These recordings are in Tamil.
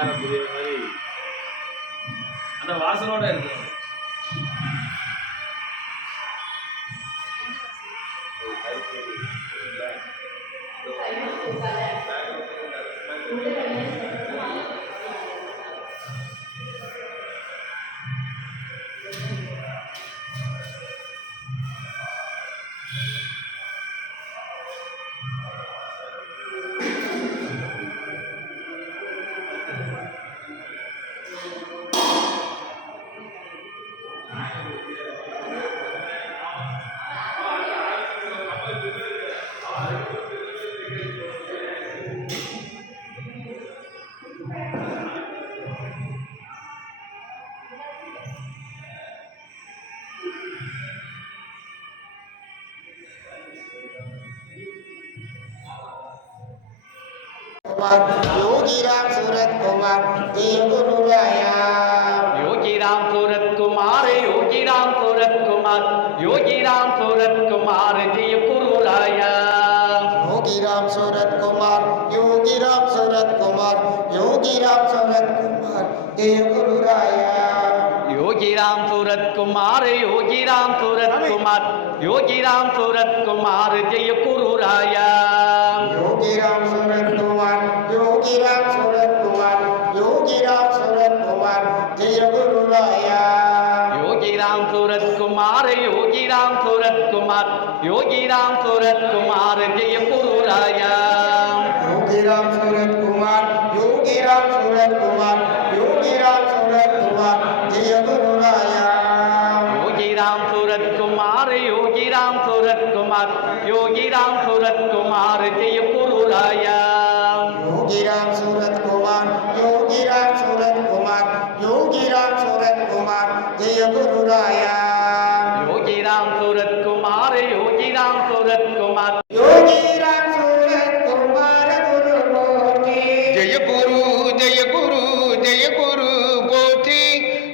அலங்காரம் புரிய மாதிரி அந்த வாசலோட இருக்கு. योगीराम सूरत कुमार जय गुरु राया। योगीराम सूरत कुमार योगीराम सूरत कुमार योगीराम सूरत कुमार जय गुरु राया। योगीराम सूरत कुमार योगीराम सूरत कुमार योगीराम सूरत कुमार जय गुरु राया। योगीराम सूरत कुमार योगीराम सूरत कुमार योगीराम सूरत कुमार जय गुरु राया। योगीराम सूरत कुमार योगीराम सूरत कुमार योगीराम सूरत कुमार जय गुरु राया। योगीराम सूरत कुमार योगीराम सूरत कुमार योगीराम सूरत कुमार जय गुरु राया। योगीराम सूरत कुमार योगीराम सूरत कुमार योगीराम सूरत कुमार जय गुरु राया। योगीराम सूरत कुमार योगीराम सूरत कुमार योगीराम सूरत कुमार जय गुरु राया। योगीराम सूरत कुमार योगीराम सूरत कुमार योगीराम सूरत कुमार जय गुरु राया। योगीराम सूरत कुमार योगीराम सूरत कुमार योगीराम सूरत कुमार गुरु बोधी जय गुरु बोधी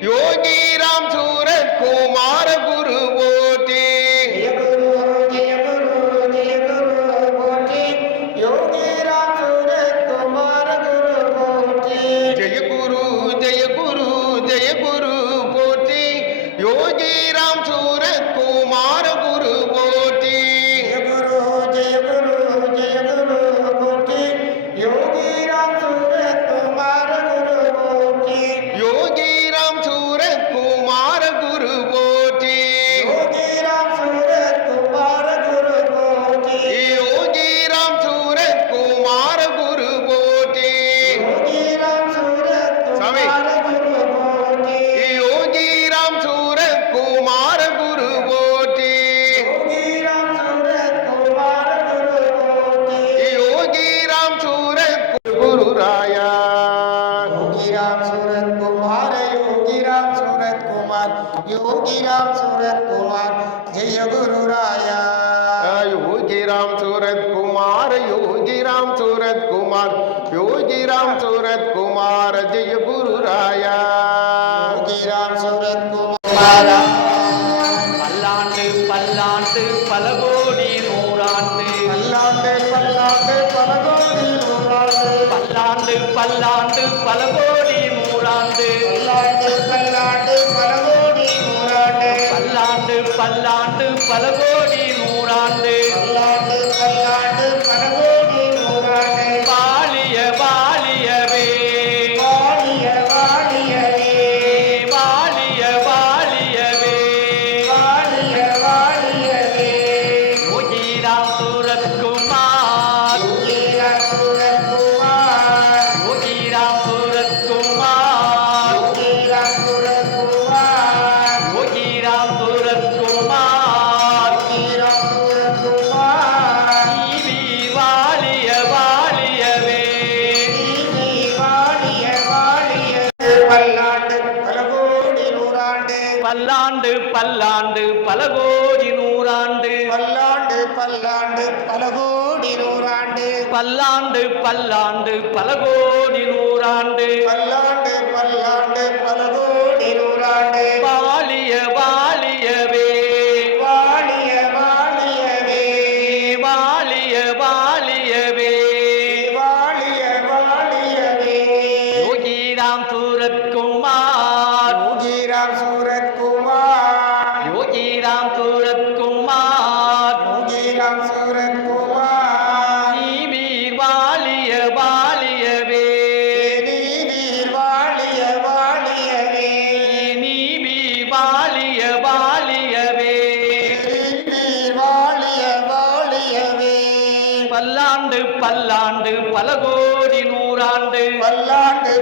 योगीराम सूरत कुमार गुरु बोधी। जय गुरु बोधी योगीराम सूरत कुमार गुरु बोधी। जय गुरु बोधी योगीराम सूरत कुमार गुरु बोधी। जय गुरु बोधी योगीराम सूरत कुमार गुरु बोधी। योगीराम सूरत कुमार गुरु बोधी। योगीराम सूरत कुमार गुरु बोधी। योगीराम सूरत कुमार गुरु बोधी। योगीराम सूरत कुमार गुरु बोधी। योगीराम सूरत कुमार गुरु बोधी। योगीराम सूरत कुमार गुरु बोधी। योगीराम सूरत गुरु राया। योगीराम सूरत कुमार योगीराम सूरत कुमार योगीराम सूरत कुमार जय गुरु राया। योगीराम सूरत कुमार योगीराम सूरत कुमार योगीराम सूरत कुमार जय गुरु राया। योगीराम सूरत कुमार பல்லாண்டு பல்லாண்டு பல கோடி நூறாண்டு பல்லாண்டு பல்லாண்டு பல கோடி நூறாண்டு பல்லாண்டு பல்லாண்டு பல கோடி நூறாண்டு பல்லாண்டு பல்லாண்டு பல கோடி நூறாண்டு பல்லாண்டு பல்லாண்டு பல கோடி நூறாண்டு பல்லாண்டு பல்லாண்டு பல கோடி நூறாண்டு பாலிய பாலியவே வாழிய வாழியவே பாலிய பாலியவே வாழிய வாழியவே யோகீராம் சூரத் குமார் யோகீராம் சூரத் குமார் யோகீராம் சூரத் குமார் யோகீராம் சூரத் குமார் யோகீராம் சூரத் குமார் யோகீராம் சூரத் குமார் நீவி வாலிய வாலியவே நீதி வாழிய வாழியவே பல்லாண்டு பல கோடி நூறாண்டு பல்லாண்டு பல்லாண்டு பல கோடி நூறாண்டு பல்லாண்டு பல்லாண்டு பல கோடி நூறாண்டு பல்லாண்டு பல்லாண்டு பல கோடி நூறாண்டு பல்லாண்டு பல்லாண்டு பல கோடி நூறாண்டு வாலிய வாலியவே வாழிய வாழியவே வாலிய வாலியவே வாழிய வாழியவே யோகி பல்லாண்டு பல்லாண்டு பல கோடி நூறாண்டு பல்லாண்டு